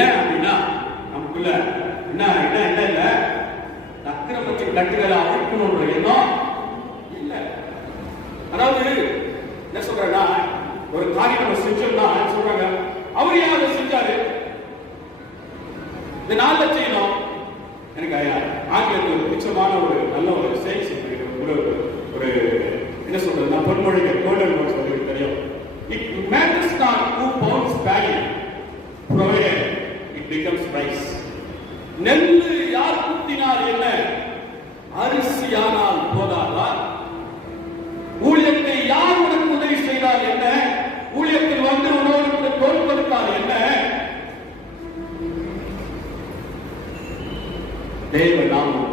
ஏன் அப்படின்னா நமக்குள்ள என்ன என்ன என்ன இல்ல அக்கிரமத்தின் கட்டுகளை அழிக்கணும்ன்ற எண்ணம் இல்ல. அதாவது என்ன சொல்றேன்னா, ஒரு காரியம் நம்ம செஞ்சோம்னா சொல்றாங்க அவர் ஏன் அதை செஞ்சாரு, இந்த நாள்ல செய்யணும். எனக்கு ஆங்கிலத்தில் ஒரு பிச்சமான ஒரு நல்ல ஒரு சேல்ஸ் ஒரு என்ன சொல்றதுன்னா பொன்மொழிகள் கோல்டன் வேர்ட்ஸ் உங்களுக்கு தெரியும். It matters not who pounds baggy provided it becomes rice. நெல்லு யார் குத்தினால் என்ன, அரிசியானால் போதாதா? ஊழியத்தை யார் உனக்கு உதவி செய்தால் என்ன, ஊழியத்தில் வந்து உணவு தோல் கொடுத்தால் என்ன? தேவ நாமம்